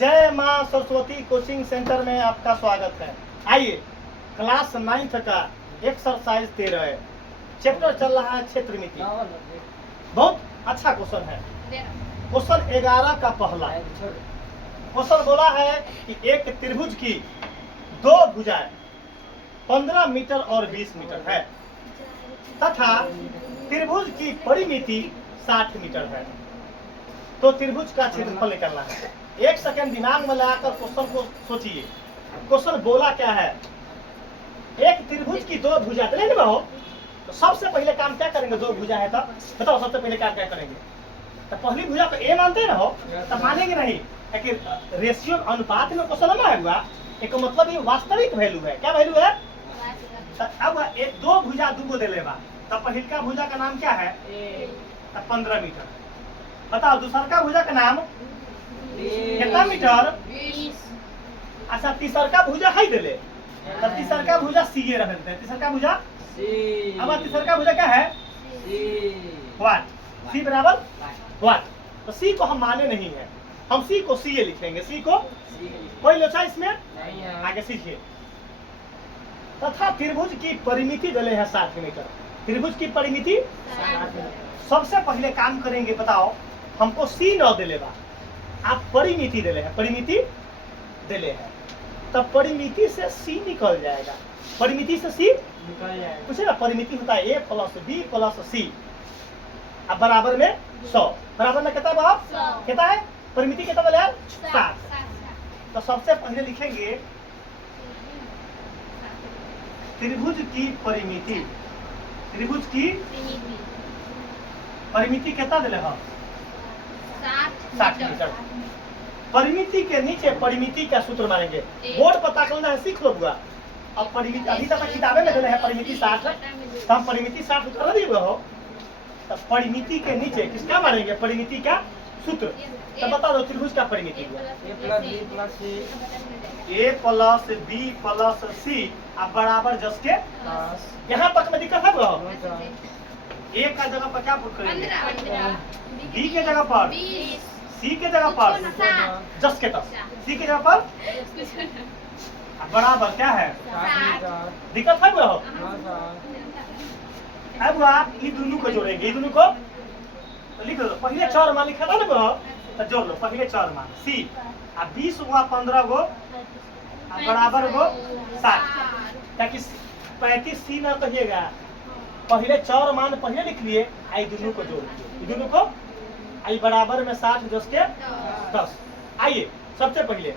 जय माँ Saraswati coaching centre में आपका स्वागत है। आइए क्लास 9th का एक्सरसाइज 13 है। चैप्टर चल रहा है क्षेत्र मिति। बहुत अच्छा क्वेश्चन है। क्वेश्चन 11 का पहला क्वेश्चन बोला है कि एक त्रिभुज की दो भुजाएं 15 मीटर और 20 मीटर है तथा त्रिभुज की परिमिति 60 मीटर है। तो त्रिभुज का क्षेत्रफल निकालना है। एक सेकंड दिमाग में लगाकर क्वेश्चन को सोचिए। क्वेश्चन बोला क्या है? एक त्रिभुज की दो भुजा तो हो, तो सबसे पहले काम क्या करेंगे? दो भुजा है तब बताओ सबसे पहले काम क्या करेंगे? तो पहली भुजा को ए मानते ना हो तो मानेंगे नहीं, लेकिन रेशियो अनुपात में क्वेश्चन ना हुआ। एक मतलब ये वास्तविक वैल्यू है। क्या वैल्यू है? तो अब एक दो भुजा दो दे लेगा तो पहिलका भुजा का नाम क्या है? 15 मीटर। बताओ दूसरा का भुजा का नाम कितना मीटर? 20। अच्छा तीसर का भुजा है दे ले तो तीसर का भुजा सी रख देते हैं। तीसर का भुजा अब तीसर का भुजा क्या है? वाट। सी बराबर वाट। तो सी को हम माने नहीं है, हम सी को सी लिखेंगे। सी को कोई लोचा इसमें आगे सीखिए। तथा त्रिभुज की परिमिति दले है 60 मीटर। त्रिभुज की परिमिति सबसे पहले काम करेंगे। बताओ हमको सी न दे लेगा, आप परिमिति दे ले है। परिमिति दे ले है तब परिमिति से सी निकल जाएगा। परिमिति से सी निकल जाएगा। पूछे ना परिमिति होता है a प्लस b प्लस सी अब बराबर में 100। बराबर में कितना बाप कितना है? परिमिति कितना दे 60। तो सबसे पहले लिखेंगे त्रिभुज की परिमिति। त्रिभुज की परिमिति कितना दे 60 मीटर। परिमिति के नीचे परिमिति का सूत्र मानेंगे। बोर्ड पर ताकलना है, सीख लो बुआ। अब परिमिति अभी तक किताबे में देना है परिमिति 60, तो हम परिमिति 60 उतर दिए हो। तो परिमिति के नीचे किसका मानेंगे? परिमिति का सूत्र। तो बता दो त्रिभुज का परिमिति a प्लस b प्लस सी अब बराबर जस के। यहाँ तक में दिक्कत है बुआ? a का जगह पर क्या पुट करेंगे? b के जगह पर सी के जगह पर जस के तस। सी के जगह पर बराबर क्या है? दिक्कत है वो? अब आप ये दोनों को जोड़ेंगे। ये दोनों को तो लिख लो। पहले 4 मान लिखा था ना वो, तो जोड़ लो। पहले 4 मान सी अब 20 हुआ 15 गो बराबर गो 60। ताकि 35 सी ना कहिएगा। पहले 4 मान पहले लिख लिए, आई दोनों को जोड़ दिए। दोनों को आई बराबर में 60 जस के 10। आइए सबसे पहले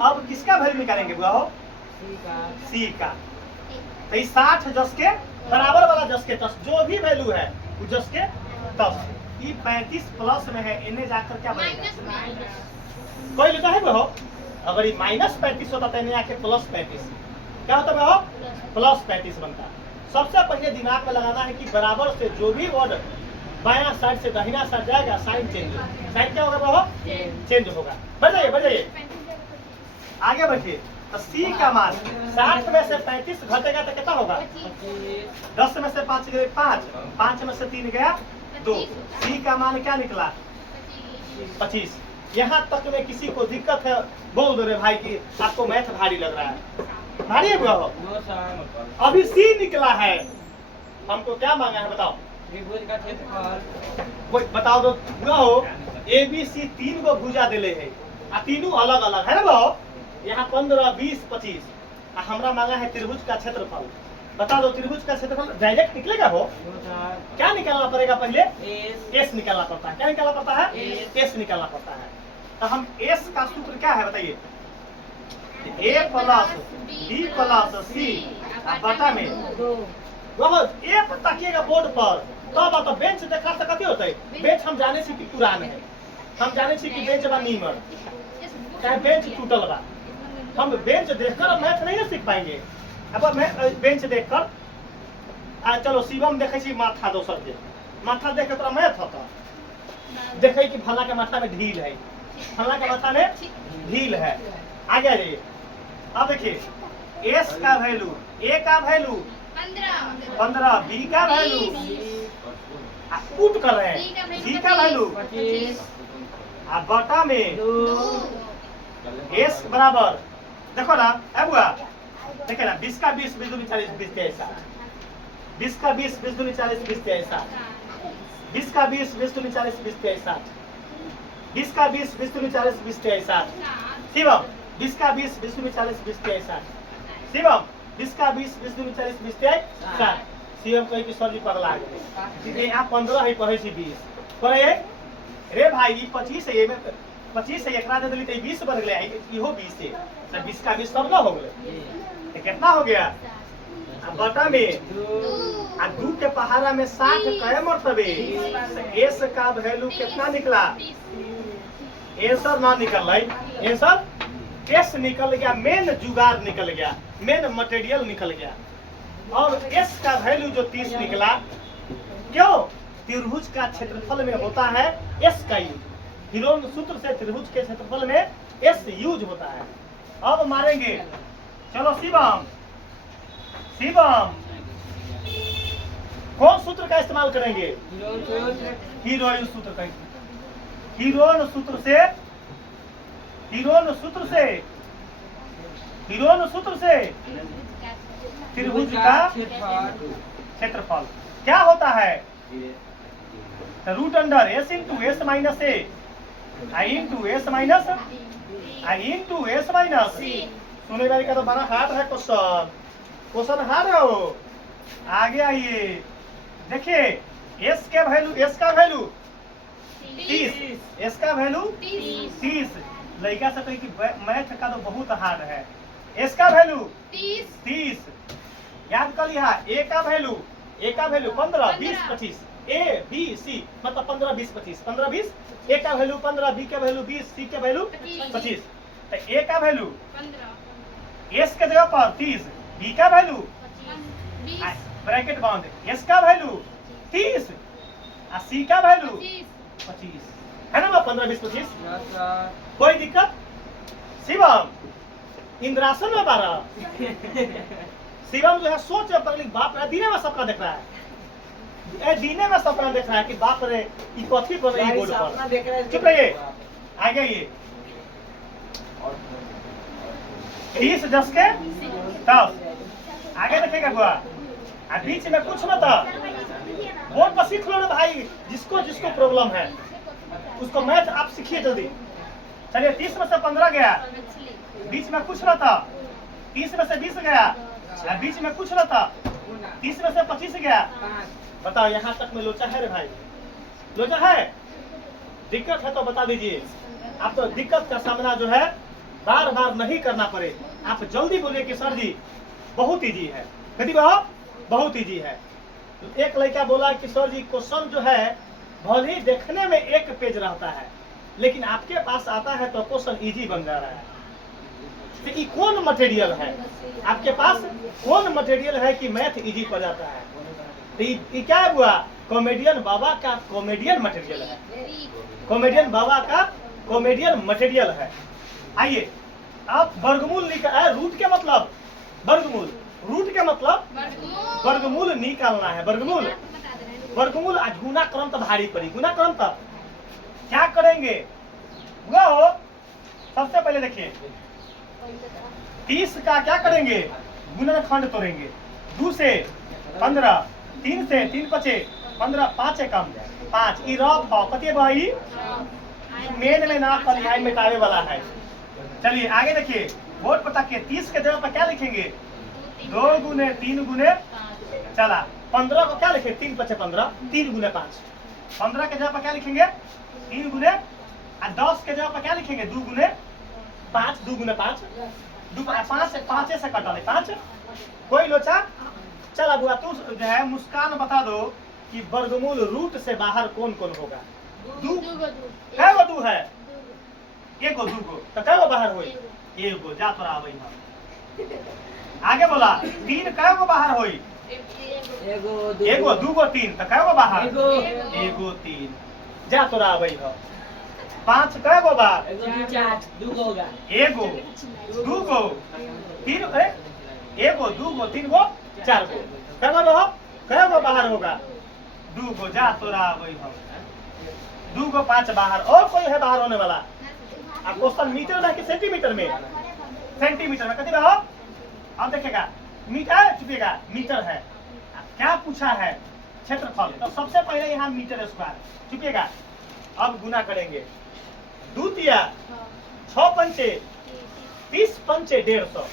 अब किसका वैल्यू निकालेंगे बुआ हो? सी का। तो 60 जस के बराबर वाला जस के 10 जो भी वैल्यू है वो जस के 10। ये 35 प्लस में है, इन्हें जाकर क्या बनेगा? कोई लिखा है हो? अगर ये -35 होता तो इन्हें आके प्लस 35 क्या होता है? प्लस 35 बनता। सबसे पहले दिमाग में लगाना है कि बराबर से जो भी वर्ड बायां साइड से दाहिना साइड जाएगा साइन चेंज। साइन क्या होगा बाबा? चेंज होगा। बढ़ जाइए आगे बढ़िए। तो सी का मान 60 में से 35 घटेगा तो कितना होगा? 10 में से 5 गए 5, 5 में से 3 गया 2। सी का मान क्या निकला? 25। यहाँ तक में किसी को दिक्कत है बोल दो रे भाई कि आपको मैथ भारी लग रहा है। भारी है बुआ? अभी सी निकला है, हमको क्या मांगा है बताओ? त्रिभुज का क्षेत्रफल बताओ दो बुआ हो। ए बी सी 3 गो भुजा दिले है, तीनों अलग अलग है ना बुआ? यहाँ 15 20 25 हमरा मांगा है त्रिभुज का क्षेत्रफल। बता दो त्रिभुज का क्षेत्रफल डायरेक्ट निकलेगा हो? क्या निकालना पड़ेगा? पहले एस निकालना पड़ता है। क्या निकालना पड़ता है? एस निकालना पड़ता है। तो हम एस का सूत्र क्या है बताइए? ए प्लस बी प्लस सी बटा में ए पर ताकिएगा बोर्ड पर। तब तो बेंच देखला से कथी होता है? बेंच हम जाने से कि पुरान है, हम जाने से कि बेंच बा नीमर चाहे बेंच टूटल बा। हम बेंच देखकर मैथ नहीं ना सीख पाएंगे। अब मैं बेंच देखकर चलो शिवम देखे छी माथा दोसर के माथा देख के तोरा मैथ होता देखे कि फला के माथा में ढील है, फला के माथा में ढील है। आगे रहिए। अब देखिए एस का वैल्यू, ए का वैल्यू 15, बी का वैल्यू पुट कर रहे हैं, सी का वैल्यू 25 बटा में एस बराबर देखो ना अब हुआ देखे ना 20 का 20 20 दूनी 40 20 23 60 20 का 20 20 दूनी 40 20 23 60 20 का 20 20 दूनी 40 20 23 60 20 का 20 20 दूनी 40 20 23 60 शिवम 20 का 20 20 दूनी 40 20 23 60 शिवम 20 का 20 20 दूनी 40 20 23 60 शिवम कहे कि सर जी पगला गए आप 15 है पढ़े छी 20 पढ़े रे भाई 25 है 25 है एकरा दे देली त 20 बन गेलै इहो 20 है त 20 का 20 सब ना हो गेलै तो कितना हो गया बटा में आ 2 के पहाड़ा में 60 कहे मरतबे एस का वैल्यू कितना निकला आंसर ना निकल आंसर एस निकल गया मेन जुगाड़ निकल गया मेन मटेरियल निकल गया और एस का वैल्यू जो 30 निकला क्यों त्रिभुज का क्षेत्रफल में होता है एस का यूज हिरोन सूत्र से त्रिभुज के क्षेत्रफल में एस यूज होता है अब मारेंगे चलो शिवम शिवम कौन सूत्र का इस्तेमाल करेंगे हीरोइन सूत्र का हीरोन सूत्र से त्रिभुज का क्षेत्रफल क्या होता है root under S into S minus A आई इंटू एस माइनस सुने वाली का तो बड़ा हार्ड है क्वेश्चन हार्ड है वो आगे आइए देखिए एस का वैल्यू 30 एस का वैल्यू 30 लड़का से कही कि मैथ का तो बहुत हार्ड है एस का वैल्यू 30 याद कर लिया ए का वैल्यू 15 20 25 ए बी सी मतलब 15 20 25 15 20 ए का वैल्यू 15 बी का वैल्यू 20 सी का वैल्यू 25 तो ए का वैल्यू 15 एस के जगह पर 30 बी का वैल्यू 20 ब्रैकेट बाउंड एस का वैल्यू 30 और सी का वैल्यू 25 है ना 15 20 25 कोई दिक्कत शिवम इंद्रासन में 12 शिवम जो है सोच पगली बाप रे दीने में सपना देख रहा है दीने में सपना देख रहा है कि बाप रे ई कथी पर ई बोर्ड पर चुप रहिए आगे ये 30 10 के 10 आगे देखिएगा बुआ आ बीच में कुछ ना था बोर्ड पर सीख लो ना भाई जिसको जिसको प्रॉब्लम है उसको मैथ आप सीखिए जल्दी चलिए 30 में से 15 गया बीच में कुछ ना था 30 में से 20 गया बीच में कुछ ना था 30 में से 25 गया बताओ यहाँ तक में लोचा है रे भाई लोचा है दिक्कत है तो बता दीजिए आप तो दिक्कत का सामना जो है बार बार नहीं करना पड़े आप जल्दी बोलिए कि सर जी बहुत इजी है कभी बहुत इजी है तो एक लड़का बोला कि सर जी क्वेश्चन जो है भले ही देखने में एक पेज रहता है लेकिन आपके पास आता है तो क्वेश्चन इजी बन जा रहा है तो ये कौन मटेरियल है आपके पास कौन मटेरियल है कि मैथ इजी पड़ जाता है तो ये क्या हुआ कॉमेडियन बाबा का कॉमेडियन मटेरियल है कॉमेडियन बाबा का कॉमेडियन मटेरियल है आइए आप वर्गमूल रूट के मतलब वर्गमूल रूट के मतलब वर्गमूल निकालना है वर्गमूल आज गुना क्रम तो भारी पड़ी गुना क्रम तो क्या करेंगे वो सबसे पहले देखिए 30 का क्या करेंगे गुणनखंड तोड़ेंगे 2 से 15 3 से 3 5 15 5 से कम 5 ई रफ हो कते भाई मेन में ना कलिहाई मिटावे वाला है चलिए आगे देखिए बोर्ड पर ताकिए 30 के जगह पर क्या लिखेंगे 2 गुने 3 गुने चला 15 को क्या लिखे 3 5 15 3 गुने 5 15 के जगह पर क्या लिखेंगे 3 गुने और 10 के जगह पर क्या लिखेंगे 2 गुने 5 2 गुने 5 5 से 5 से कटा ले 5 कोई लोचा चला बुआ तू जो है मुस्कान बता दो कि वर्गमूल रूट से बाहर कौन कौन होगा कै गो 2 है एगो 2 गो तो कै गो बाहर होई एगो जा तोरा आबै हम आगे बोला 3 कै गो बाहर होई एगो 2 गो 3 तो कै गो बाहर एगो 3 जा तोरा आबै हम 5 कै गो बाहर एगो 2 गो 3 एगो 2 गो 3 गो 4 गो कै गो बाहर होगा 2 गो जा तोरा आबै हम 2 गो 5 बाहर और कोई है बाहर होने वाला अब क्वेश्चन मीटर में कि सेंटीमीटर में? सेंटीमीटर में। कति हो? अब देखिएगा मीटर चुपिएगा मीटर है। क्या पूछा है? क्षेत्रफल। तो सबसे पहले यहाँ मीटर स्क्वायर चुपिएगा। अब गुना करेंगे 2 तिया 6 पंचे 30 पंचे 150,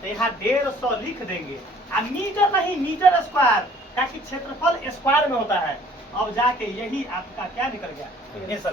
तो यहाँ 150 लिख देंगे। अब मीटर नहीं मीटर स्क्वायर, ताकि क्षेत्रफल स्क्वायर में होता है। अब जाके यही आपका क्या निकल गया आंसर।